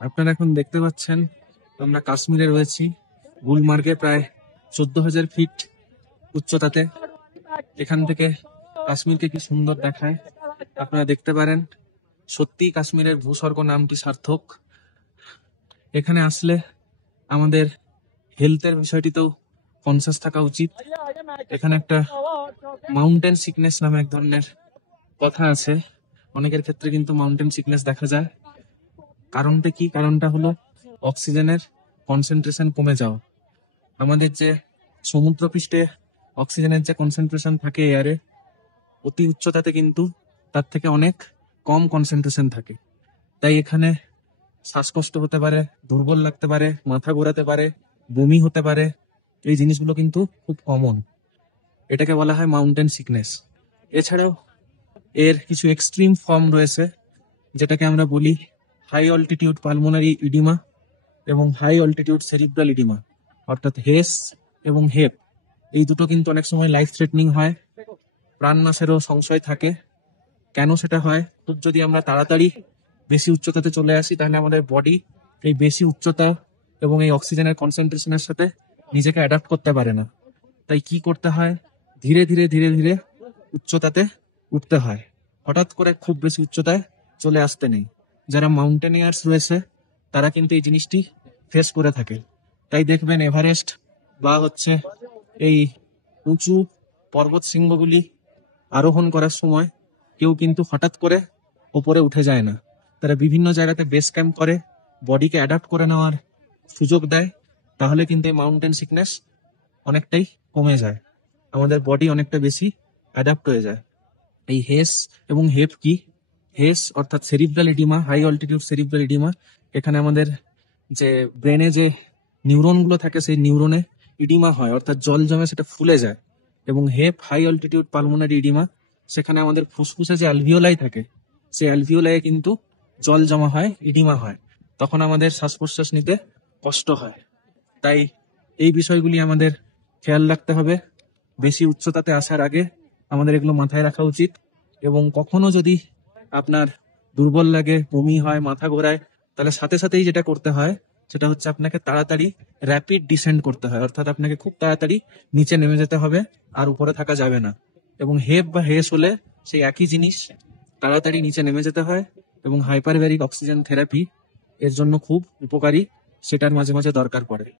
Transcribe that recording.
আপনারা এখন দেখতে পাচ্ছেন আমরা কাশ্মীরে রয়েছি, গুলমার্গে প্রায় 14,000 ফিট উচ্চতাতে। এখান থেকে কাশ্মীরকে কি সুন্দর দেখায় আপনারা দেখতে পারেন। সত্যি কাশ্মীরের ভূস্বর্গ নামটি সার্থক। এখানে আসলে আমাদের হেলথের বিষয়টিতেও কনসাস থাকা উচিত। এখানে একটা মাউন্টেন সিকনেস নামে এক ধরনের কথা আছে। অনেকের ক্ষেত্রে কিন্তু মাউন্টেন সিকনেস দেখা যায়। কারণটা কি? কারণটা হলো অক্সিজেনের কনসেন্ট্রেশন কমে যাওয়া। আমাদের যে সমুদ্রপৃষ্ঠে অক্সিজেনের যে কনসেন্ট্রেশন থাকে এয়ারে, অতি উচ্চতাতে কিন্তু তার থেকে অনেক কম কনসেন্ট্রেশন থাকে। তাই এখানে শ্বাসকষ্ট হতে পারে, দুর্বল লাগতে পারে, মাথা ঘোরাতে পারে, বমি হতে পারে। এই জিনিসগুলো কিন্তু খুব কমন। এটাকে বলা হয় মাউন্টেন সিকনেস। এছাড়াও এর কিছু এক্সট্রিম ফর্ম রয়েছে, যেটাকে আমরা বলি হাই অল্টিটিউড পালমোনারি ইডিমা এবং হাই অল্টিটিউড সেরিব্রাল ইডিমা, অর্থাৎ হেস এবং হেপ। এই দুটো কিন্তু অনেক সময় লাইফ থ্রেটনিং হয়, প্রাণনাশেরও সংশয় থাকে। কেন সেটা হয়? খুব যদি আমরা তাড়াতাড়ি বেশি উচ্চতাতে চলে আসি, তাহলে আমাদের বডি এই বেশি উচ্চতা এবং এই অক্সিজেনের কনসেন্ট্রেশনের সাথে নিজেকে অ্যাডাপ্ট করতে পারে না। তাই কি করতে হয়? ধীরে ধীরে ধীরে ধীরে উচ্চতাতে উঠতে হয়। হঠাৎ করে খুব বেশি উচ্চতায় চলে আসতে নেই। যারা মাউন্টেনিয়ার্স রয়েছে তারা কিন্তু এই জিনিসটি ফেস করে থাকে। তাই দেখবেন এভারেস্ট বা এই উঁচু পর্বত শৃঙ্গগুলি আরোহণ করার সময় কেউ কিন্তু হঠাৎ করে ওপরে উঠে যায় না। তারা বিভিন্ন জায়গাতে বেস ক্যাম্প করে, বডিকে অ্যাডাপ্ট করে নেওয়ার সুযোগ দেয়। তাহলে কিন্তু এই মাউন্টেন সিকনেস অনেকটাই কমে যায়, আমাদের বডি অনেকটা বেশি অ্যাডাপ্ট হয়ে যায়। এই হেস এবং হেপ কি? হেস অর্থাৎ cerebral oedema, high altitude cerebral oedema. এখানে আমাদের যে ব্রেনে যে নিউরনগুলো থাকে, সেই নিউরনে ইডিমা হয়, অর্থাৎ জল জমে সেটা ফুলে যায়। এবং হেপ, হাই অল্টিটিউড পালমোনারি ইডিমা, সেখানে আমাদের ফুসফুসে যে অ্যালভিওলাই থাকে, সেই অ্যালভিওলাইয়ে কিন্তু জল জমা হয়, ইডিমা হয়। তখন আমাদের শ্বাস প্রশ্বাস নিতে কষ্ট হয়। তাই এই বিষয়গুলি আমাদের খেয়াল রাখতে হবে। বেশি উচ্চতাতে আসার আগে আমাদের এগুলো মাথায় রাখা উচিত। এবং কখনো যদি আপনার দুর্বল লাগে, বমি হয়, মাথা ঘোরায়, তাহলে সাথে সাথেই যেটা করতে হয় সেটা হচ্ছে আপনাকে তাড়াতাড়ি র্যাপিড ডিসেন্ড করতে হয়, অর্থাৎ আপনাকে খুব তাড়াতাড়ি নিচে নেমে যেতে হবে, আর উপরে থাকা যাবে না। এবং হেপ বা হেস হলে সেই একই জিনিস, তাড়াতাড়ি নিচে নেমে যেতে হয়। এবং হাইপারব্যারিক অক্সিজেন থেরাপি এর জন্য খুব উপকারী, সেটার মাঝে মাঝে দরকার পড়ে।